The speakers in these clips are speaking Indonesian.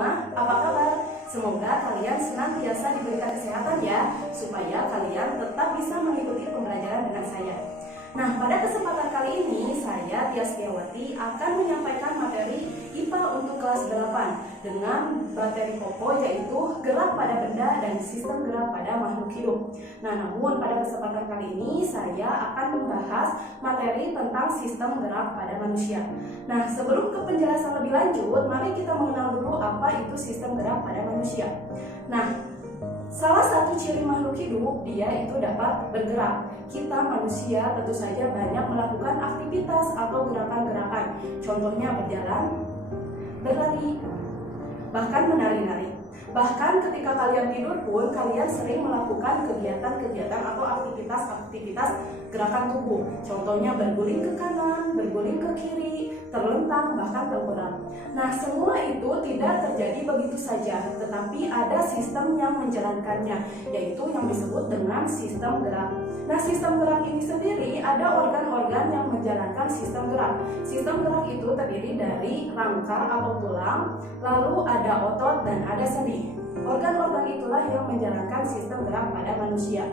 semua, apa kabar? Semoga kalian senantiasa diberikan kesehatan ya, supaya kalian tetap bisa mengikuti pembelajaran dengan saya. Nah, pada kesempatan kali ini saya Tia Setiawati akan menyampaikan materi IPA untuk kelas 8 dengan materi pokok yaitu gerak pada benda dan sistem gerak pada makhluk hidup. Nah, namun pada kesempatan kali ini saya akan membahas materi tentang sistem gerak pada manusia. Nah, sebelum ke penjelasan lebih lanjut, mari kita mengenal dulu apa itu sistem gerak pada manusia. Nah, salah satu ciri makhluk hidup, dia itu dapat bergerak. Kita manusia tentu saja banyak melakukan aktivitas atau gerakan-gerakan. Contohnya berjalan, berlari, bahkan menari-nari. Bahkan ketika kalian tidur pun, kalian sering melakukan kegiatan-kegiatan atau aktivitas-aktivitas gerakan tubuh. Contohnya berguling ke kanan, berguling ke kiri, terlentang, bahkan tengkurap. Nah, semua itu tidak terjadi begitu saja, tetapi ada sistem yang menjalankannya, yaitu yang disebut dengan sistem gerak. Nah, sistem gerak ini sendiri ada organ-organ yang menjalankan sistem gerak. Sistem gerak itu terdiri dari rangka atau tulang, lalu ada otot dan ada sendi. Organ-organ itulah yang menjalankan sistem gerak pada manusia.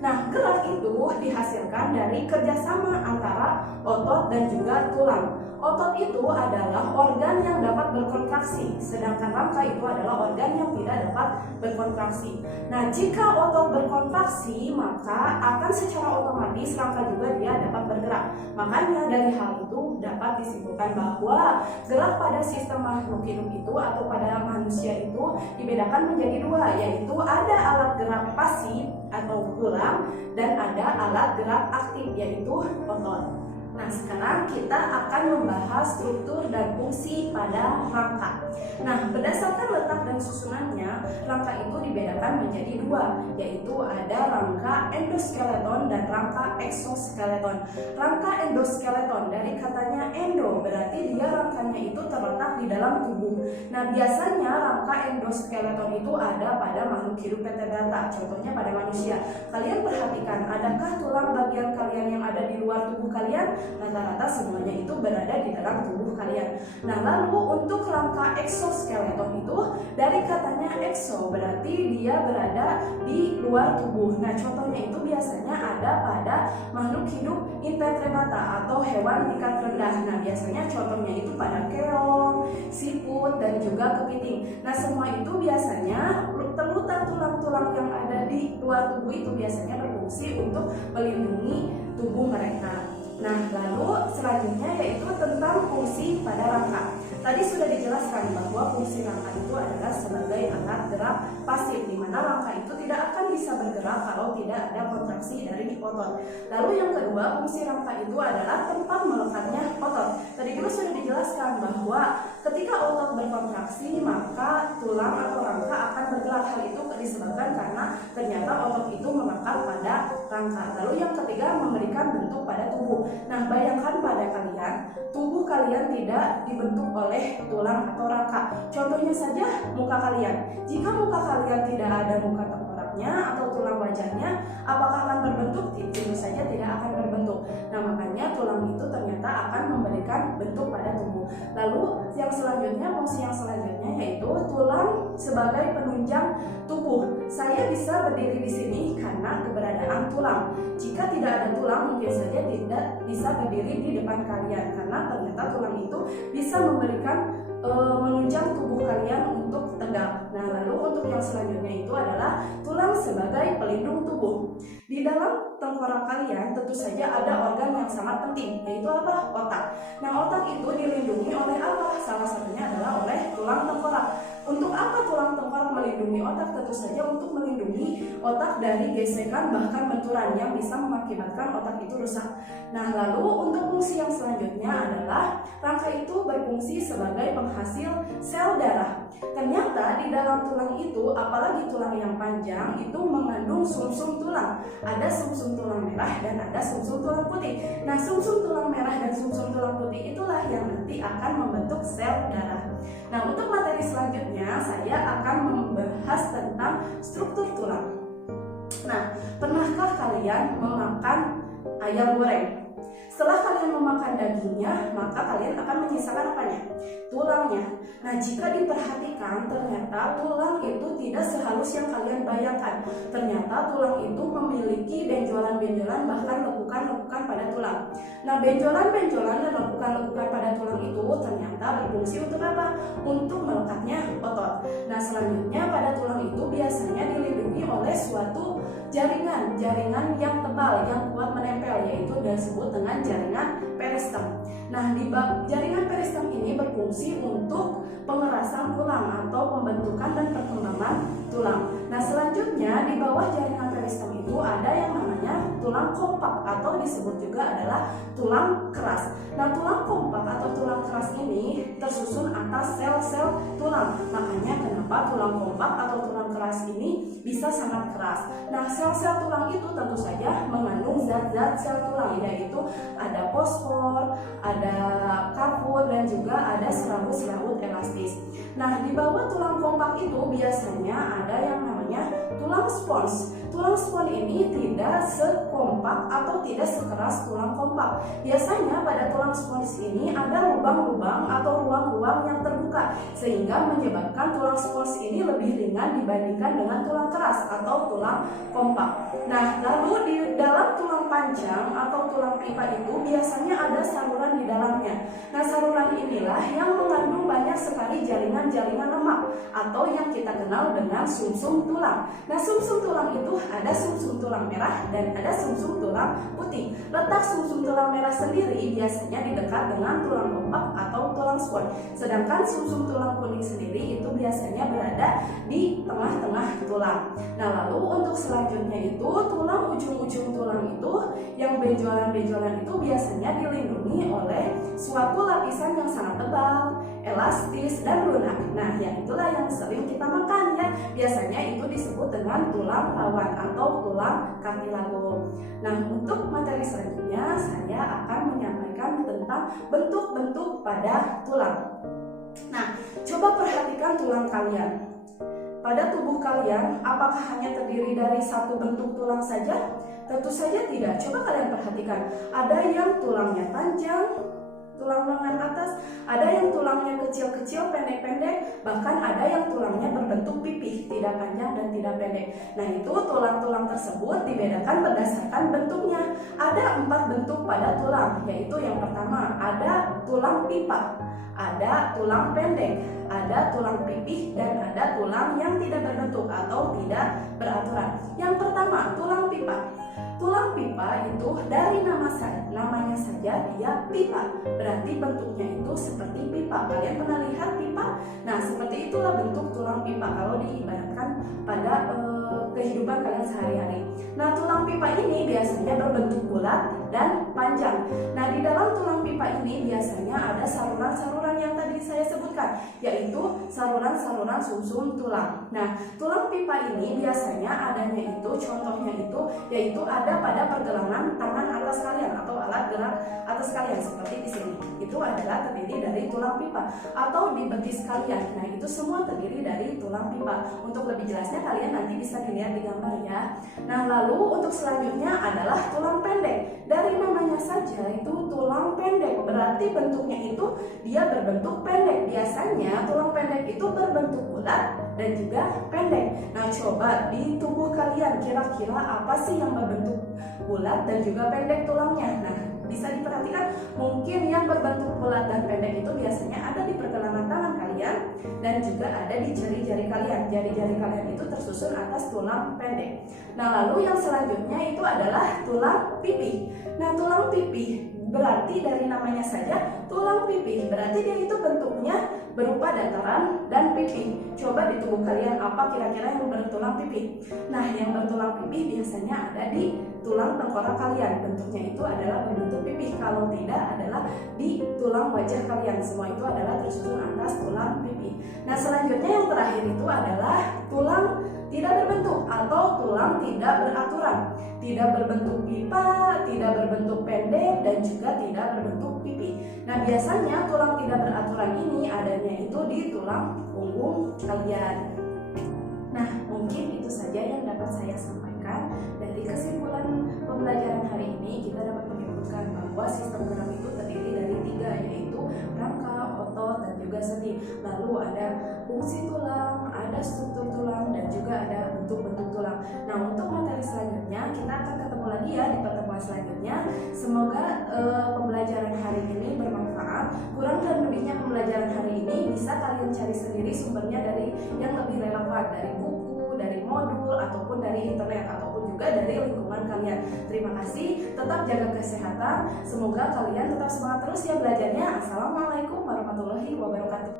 Nah, gerak itu dihasilkan dari kerjasama antara otot dan juga tulang. Otot itu adalah organ yang dapat berkontraksi, sedangkan rangka itu adalah organ yang tidak dapat berkontraksi. Nah, jika otot berkontraksi, maka akan secara otomatis rangka juga dia dapat bergerak. Makanya dari hal itu dapat disimpulkan bahwa gerak pada sistem makhluk hidup itu atau pada manusia itu dibedakan menjadi dua, yaitu ada alat gerak pasif atau tulang dan ada alat gerak aktif yaitu otot. Nah, sekarang kita akan membahas struktur dan fungsi pada rangka. Nah, berdasarkan letak dan susunannya, rangka itu dibedakan menjadi dua, yaitu ada rangka endoskeleton dan rangka eksoskeleton. Rangka endoskeleton dari katanya endo, berarti dia rangkanya itu terletak di dalam tubuh. Nah, biasanya rangka endoskeleton itu ada pada makhluk hidup vertebrata, contohnya pada manusia. Kalian perhatikan, adakah tulang bagian kalian yang ada di luar tubuh kalian? Rata-rata semuanya itu berada di dalam tubuh kalian. Nah, lalu untuk rangka eksoskeleton itu dari katanya exo, berarti dia berada di luar tubuh. Nah, contohnya itu biasanya ada pada makhluk hidup invertebrata atau hewan tingkat rendah. Nah, biasanya contohnya itu pada keong, siput, dan juga kepiting. Nah, semua itu biasanya terletak tulang-tulang yang ada di luar tubuh itu biasanya berfungsi untuk melindungi tubuh mereka. Nah, lalu selanjutnya yaitu tentang fungsi pada rangka. Tadi sudah dijelaskan bahwa fungsi rangka itu adalah sebagai alat gerak pasif, di mana rangka itu tidak akan bisa bergerak kalau tidak ada kontraksi dari otot. Lalu yang kedua, fungsi rangka itu adalah tempat melekatnya otot. Tadi juga sudah dijelaskan bahwa ketika otot berkontraksi, maka tulang atau rangka akan bergerak. Hal itu disebabkan karena ternyata otot itu melekat pada rangka. Lalu yang ketiga, memberikan bentuk pada tubuh. Nah, bayangkan pada kalian, tubuh kalian tidak dibentuk oleh tulang atau rangka. Contohnya saja muka kalian. Jika muka kalian tidak ada muka tengkoraknya atau tulang wajahnya, apakah akan berbentuk? Tentu saja tidak akan berbentuk. Nah, makanya tulang itu ternyata akan memberikan bentuk pada tubuh. Lalu yang selanjutnya, fungsi yang selanjutnya yaitu tulang sebagai penunjang tubuh. Saya bisa berdiri di sini karena keberadaan tulang. Jika tidak ada tulang, mungkin saja tidak bisa berdiri di depan kalian karena ternyata tulang itu bisa memberikan menunjang tubuh kalian untuk tegak. Nah, lalu untuk yang selanjutnya itu adalah tulang sebagai pelindung tubuh. Di dalam tengkorak kalian tentu saja ada organ yang sangat penting, yaitu apa? Otak. Nah, otak itu dilindungi oleh apa? Salah satunya adalah oleh tulang tengkorak. Untuk apa tulang tengkorak melindungi otak? Tentu saja untuk melindungi otak dari gesekan bahkan benturan yang bisa mengakibatkan otak itu rusak. Nah, lalu untuk fungsi yang selanjutnya adalah rangka itu berfungsi sebagai penghasil sel darah. Ternyata di dalam tulang itu, apalagi tulang yang panjang, itu mengandung sumsum tulang. Ada sumsum tulang merah dan ada sumsum tulang putih. Nah, sumsum tulang merah dan sumsum tulang putih itulah yang nanti akan membentuk sel darah. Nah, untuk materi selanjutnya saya akan membahas tentang struktur tulang. Nah, pernahkah kalian memakan ayam goreng? Setelah kalian kalian memakan dagingnya, maka kalian akan menyisakan apanya? Tulangnya. Nah, jika diperhatikan, ternyata tulang itu tidak sehalus yang kalian bayangkan. Ternyata tulang itu memiliki benjolan-benjolan, bahkan lekukan-lekukan pada tulang. Nah, benjolan-benjolan dan lekukan-lekukan pada tulang itu ternyata berfungsi untuk apa? Untuk melekatnya otot. Nah, selanjutnya pada tulang itu biasanya dilindungi oleh suatu jaringan yang tebal, yang kuat menempel, yaitu disebut dengan jaringan peristem. Nah, di jaringan peristem ini berfungsi untuk pengerasan tulang atau pembentukan dan perkembangan tulang. Nah, selanjutnya di bawah jaringan peristem itu ada yang namanya tulang kompak atau disebut juga adalah tulang keras. Nah, tulang kompak atau tulang keras ini tersusun atas sel-sel tulang. Makanya kenapa tulang kompak atau tulang keras ini bisa sangat keras. Nah, sel-sel tulang itu tentu saja mengandung zat-zat sel tulang, yaitu ada fosfor, ada kapur, dan juga ada serabut-serabut elastis. Nah, di bawah tulang kompak itu biasanya ada yang namanya tulang spons. Tulang spons ini tidak sekompak atau tidak sekeras tulang kompak. Biasanya pada tulang spons ini ada lubang-lubang atau ruang-ruang yang terbuka, sehingga menyebabkan tulang spons ini lebih ringan dibandingkan dengan tulang keras atau tulang kompak. Nah, lalu di dalam tulang panjang atau tulang pipa itu biasanya ada saluran di dalamnya. Nah, saluran inilah yang mengandung banyak sekali jaringan-jaringan lemak atau yang kita kenal dengan sumsum tulang. Nah, sumsum tulang itu ada sumsum tulang merah dan ada sumsum tulang putih. Letak sumsum tulang merah sendiri biasanya di dekat dengan tulang kompak atau tulang spons. Sedangkan sumsum tulang kuning sendiri itu biasanya berada di tengah-tengah tulang. Nah, lalu untuk selanjutnya itu tulang ujung-ujung tulang itu yang benjolan-benjolan itu biasanya dilindungi oleh suatu lapisan yang sangat tebal, elastis, dan lunak. Nah, yang itulah yang sering kita makan ya. Biasanya itu disebut dengan tulang rawan atau tulang kartilago. Nah, untuk materi selanjutnya saya akan menyampaikan tentang bentuk-bentuk pada tulang. Nah, coba perhatikan tulang kalian. Pada tubuh kalian, apakah hanya terdiri dari satu bentuk tulang saja? Tentu saja tidak. Coba kalian perhatikan. Ada yang tulangnya panjang, tulang lengan atas, ada yang tulangnya kecil-kecil, pendek-pendek, bahkan ada yang tulangnya berbentuk pipih, tidak panjang dan tidak pendek. Nah, itu tulang-tulang tersebut dibedakan berdasarkan bentuknya. Ada 4 bentuk pada tulang, yaitu yang pertama ada tulang pipa, ada tulang pendek, ada tulang pipih, dan ada tulang yang tidak berbentuk atau tidak beraturan. Yang pertama, tulang pipa. Tulang pipa itu dari namanya saja dia pipa, berarti bentuknya itu seperti pipa. Kalian pernah lihat pipa? Nah, seperti itulah bentuk tulang pipa kalau diibaratkan pada kehidupan kalian sehari-hari. Nah, tulang pipa ini biasanya berbentuk bulat dan panjang. Nah, di dalam tulang pipa ini biasanya ada saluran-saluran yang tadi saya sebutkan, yaitu saluran-saluran sumsum tulang. Nah, tulang pipa ini biasanya adanya itu, contohnya itu, yaitu ada pada pergelangan tangan atas kalian atau alat gerak atas kalian seperti di sini. Itu adalah terdiri dari tulang pipa, atau di betis kalian. Nah, itu semua terdiri dari tulang pipa. Untuk lebih jelasnya kalian nanti bisa dilihat di gambar ya. Nah, lalu untuk selanjutnya adalah tulang pendek. Dari namanya saja itu tulang pendek, berarti bentuknya itu dia berbentuk pendek. Biasanya tulang pendek itu berbentuk bulat dan juga pendek. Nah, coba di tubuh kalian kira-kira apa sih yang berbentuk bulat dan juga pendek tulangnya? Nah, bisa diperhatikan, mungkin yang berbentuk bulat dan pendek itu biasanya ada di pergelangan tangan kalian dan juga ada di jari-jari kalian. Jari-jari kalian itu tersusun atas tulang pendek. Nah, lalu yang selanjutnya itu adalah tulang pipih. Nah, tulang pipih berarti dari namanya saja tulang pipih, berarti dia itu bentuknya berupa dataran dan pipih. Coba di tubuh kalian apa kira-kira yang bertulang pipih? Nah, yang bertulang pipih biasanya ada di tulang tengkorak kalian. Bentuknya itu adalah berbentuk pipih. Kalau tidak adalah di tulang wajah kalian. Semua itu adalah tersusun atas tulang pipih. Nah, selanjutnya yang terakhir itu adalah tulang tidak berbentuk atau tulang tidak beraturan. Tidak berbentuk pipa, tidak berbentuk pendek, dan juga tidak berbentuk pipi. Nah, biasanya tulang tidak beraturan ini adanya itu di tulang punggung kalian. Nah, mungkin itu saja yang dapat saya sampaikan. Dari kesimpulan pembelajaran hari ini kita dapat menyimpulkan menyebutkan bahwa sistem gerak itu terdiri dari 3, yaitu rangka, otot, dan juga sendi. Lalu ada fungsi tulang, ada struktur tulang, dan juga ada bentuk-bentuk tulang. Nah, untuk materi selanjutnya kita akan ketemu lagi ya di pertemuan selanjutnya. Semoga pembelajaran hari ini bermanfaat. Kurang dan lebihnya pembelajaran hari ini bisa kalian cari sendiri sumbernya dari yang lebih relevan, dari buku, dari modul, ataupun dari internet, ataupun juga dari lingkungan kalian. Terima kasih, tetap jaga kesehatan. Semoga kalian tetap semangat terus ya belajarnya. Assalamualaikum warahmatullahi wabarakatuh.